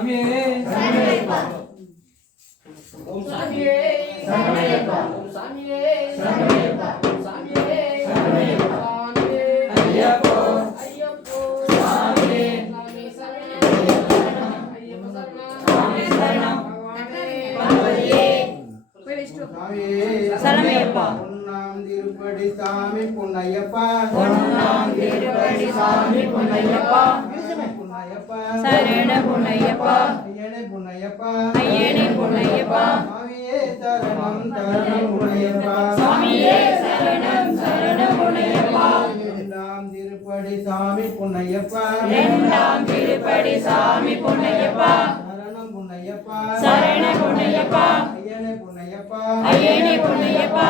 சாமியே சரணமையப்பா ஓம் சாமியே சரணமையப்பா ஓம் சாமியே சரணமையப்பா ஓம் சாமியே சரணமையப்பா சாமியே ஐயப்போ ஐயப்போ சாமியே சாமி சரணம் ஐயப்ப சரணம் சாமி சரணம் பகவானே பகவதியே சரணமையப்பா பொன்னாம் திருப்படி சாமி பொன்னையப்பா பொன்னாம் திருப்படி சாமி பொன்னையப்பா பொன்னையப்பா சரண பொன்னையப்பா ஐயனே பொன்னையப்பா ஐயனே பொன்னையப்பா சாமியே சரணம் சரணம் பொன்னையப்பா சாமியே சரணம் சரண பொன்னையப்பா இரண்டாம் திருப்படி சாமி பொன்னையப்பா இரண்டாம் திருப்படி சாமி பொன்னையப்பா சரணம் பொன்னையப்பா சரண பொன்னையப்பா ஐயனே பொன்னையப்பா ஐயனே பொன்னையப்பா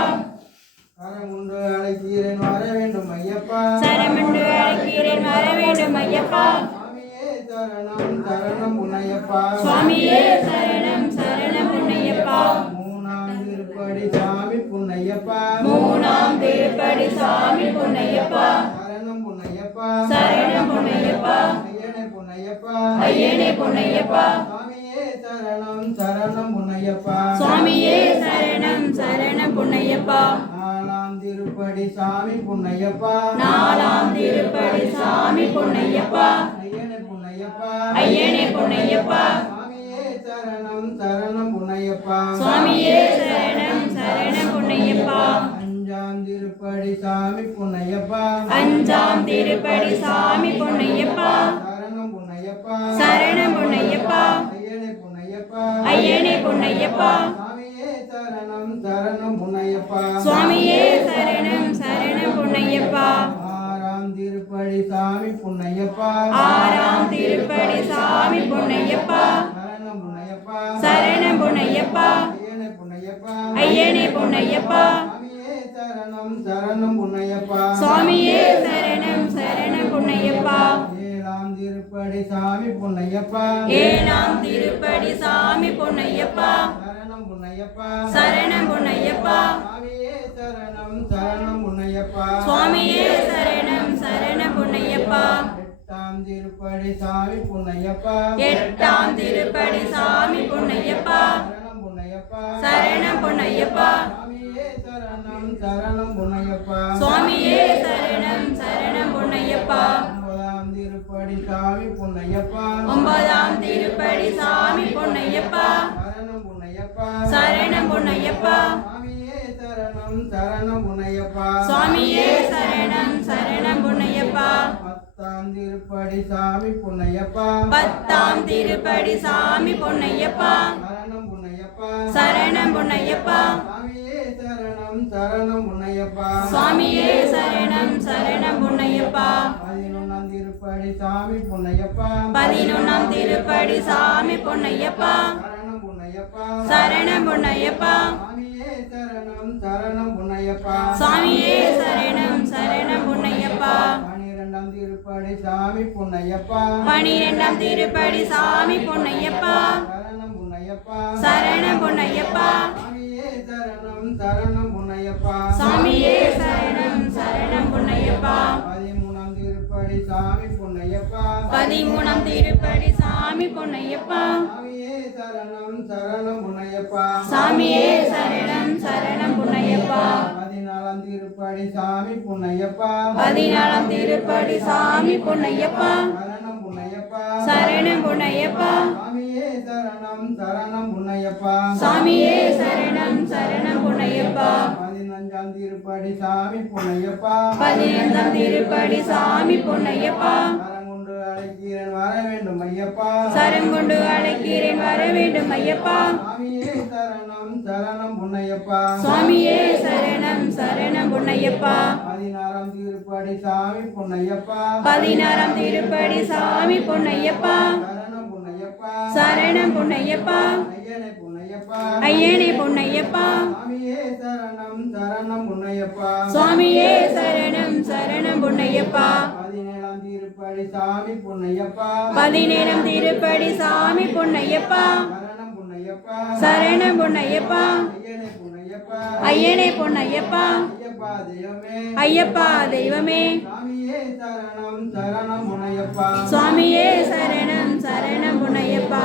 கரமுண்டு அழைக்கிறேன் வர வேண்டும் ஐயப்பா சரமண்டு அழைக்கிறேன் வர வேண்டும் ஐயப்பா சாமியே சரணம் சரணம் பொன்னையப்பா சுவாமியே சரணம் சரண பொன்னையப்பா மூணாம் திருப்படி சாமி பொன்னையப்பா மூணாம் திருப்படி சாமி பொன்னையப்பா சரணம் பொன்னையப்பா சரணம் பொன்னையப்பா ஐயனே பொன்னையப்பா ஐயனே பொன்னையப்பா சாமியே சரணம் சரணம் பொன்னையப்பா சுவாமியே சரணம் சரண பொன்னையப்பா நாலாம் திருப்படி சாமி பொன்னையப்பா நாலாம் திருப்படி சாமி பொன்னையப்பா ஐயனே பொன்னையப்பா ஐயனே பொன்னையப்பா சாமியே சரணம் சரணம் பொன்னையப்பா சுவாமியே சரணம் சரண பொன்னையப்பா அஞ்சாம் திருப்படி சாமி பொன்னையப்பா அஞ்சாம் திருப்படி சாமி பொன்னையப்பா சரணம் பொன்னையப்பா சரணம் பொன்னையப்பா ஐயனே பொன்னையப்பா ஐயனே பொன்னையப்பா சாமியே சரணம் சரணம் பொன்னையப்பா சுவாமியே சரணம் சரண பொன்னையப்பா ஆறாம் திருப்படி சாமி பொன்னையப்பா ஆறாம் திருப்படி சாமி பொன்னையப்பா சரணம் பொன்னையப்பா சரணம் பொன்னையப்பா ஐயனே பொன்னையப்பா ஐயனே பொன்னையப்பா சாமியே சரணம் சரணம் பொன்னையப்பா சுவாமியே சரணம் சரண பொன்னையப்பா ஏழாம் திருப்படி சாமி பொன்னையப்பா ஏழாம் திருப்படி சாமி பொன்னையப்பா சரணம் பொன்னையப்பா சரணம் பொன்னையப்பா சாமியே சரணம் சரணம் பொன்னையப்பா சுவாமியே சரணம் சரண பொன்னையப்பா எட்டாம் திருப்படி சாமி பொன்னையப்பா எட்டாம் திருப்படி சாமி பொன்னையப்பா சரணம் பொன்னையப்பா சரணம் பொன்னையப்பா சாமியே சரணம் சரணம் பொன்னையப்பா சுவாமியே சரணம் சரணம் பொன்னையப்பா ஒன்பதாம் திருப்படி சாமி பொன்னையப்பா ஒன்பதாம் திருப்படி சாமி பொன்னையப்பா சரணம் பொன்னையப்பா சரணம் பொன்னையப்பா சாமியே சரணம் சரணம் பொன்னையப்பா சுவாமியே சரணம் சரணம் பொன்னையப்பா பத்தாம் திருப்படி சாமி பொன்னையப்பா பத்தாம் திருப்படி சாமி பொன்னையப்பா சரணம் பொன்னையப்பா சரணம் பொன்னையப்பா சாமியே சரணம் சரணம் பொன்னையப்பா சுவாமியே சரணம் சரணம் பொன்னையப்பா பதினொன்னாம் திருப்படி சாமி பொன்னையப்பா பதினொன்னாம் திருப்படி சாமி பொன்னையப்பா சரணம் பொன்னையப்பா சரணம் பொன்னையப்பா சாமியே சரணம் சரணம் பொன்னையப்பா சுவாமியே சரணம் சரணம் பொன்னையப்பா பனிரெண்டாம் திருப்படி சாமி பொன்னையப்பா பனிரெண்டாம் திருப்படி சாமி பொன்னையப்பா சரணம் பொன்னையப்பா சரணம் பொன்னையப்பா சாமியே சரணம் சரணம் பொன்னையப்பா சுவாமியே சரணம் சரணம் பொன்னையப்பா பதிமூணாம் திருப்படி சாமி பொன்னையப்பா பதிமூணாம் திருப்படி சாமி பொன்னையப்பா சாமியே சரணம் சரணம் பொன்னையப்பா சாமியே சரணம் சரணம் பொன்னையப்பா பதினாலாம் திருப்படி சாமி பொன்னையப்பா பதினாலாம் திருப்படி சாமி பொன்னையப்பா சரணம் பொன்னையப்பா சரணம் பொன்னையப்பா சாமியே சரணம் சரணம் பொன்னையப்பா சாமியே சரணம் சரணம் பொன்னையப்பா பதினஞ்சாம் திருப்படி சாமி பொன்னையப்பா பதினைந்தாம் திருப்படி சாமி பொன்னையப்பா கரங்குண்டு அழைக்கிறேன் வர வேண்டும் ஐயப்பா சரம் கொண்டு அழைக்கிறேன் வர வேண்டும் ஐயப்பா சாமியே சரணம் சரணம் பொன்னையப்பா சுவாமியே சரணம் சரணம் பொன்னையப்பா பதினாறாம் திருப்படி சாமி பொன்னையப்பா பதினாறாம் திருப்படி சாமி பொன்னையப்பா சரணம் பொன்னையப்பா சரணம் பொன்னையப்பா ஐயனே பொன்னையப்பா ஐயனே பொன்னையப்பா சாமியே சரணம் சரணம் பொன்னையப்பா சுவாமியே சரணம் சரணம் பொன்னையப்பா பதினேழாம் திருப்படி சாமி பொன்னையப்பா பதினேழாம் திருப்படி சாமி பொன்னையப்பா சரணம் பொன்னையப்பா சரணம் பொன்னையப்பா ஐயனே பொன்னையப்பா ஐயனே பொன்னையப்பா ஐயப்பா தெய்வமே ஐயப்பா தெய்வமே சாமியே சரணம் சரணம் பொன்னையப்பா சுவாமியே சரணம் சரணம் பொன்னையப்பா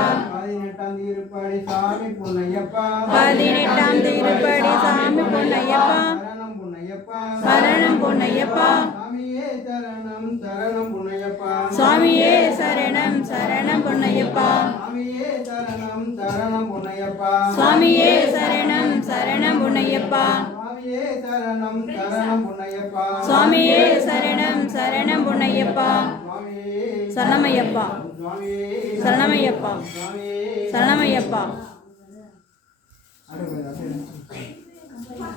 சாமி பொன்னையப்பா 18ஆம் திருப்படி சாமி பொன்னையப்பா சரணம் பொன்னையப்பா சரணம் பொன்னையப்பா சாமியே சரணம் சரணம் பொன்னையப்பா சுவாமியே சரணம் சரணம் பொன்னையப்பா சாமியே சரணம் சரணம் பொன்னையப்பா சுவாமியே சரணம் சரணம் பொன்னையப்பா சுவாமியே சரணம் சரணம் பொன்னையப்பா சுவாமியே சரணம் சரணம் பொன்னையப்பா சுவாமியே சரணமையப்பா சுவாமியே சரணமையப்பா சுவாமியே சரணமையப்பா அடுத்து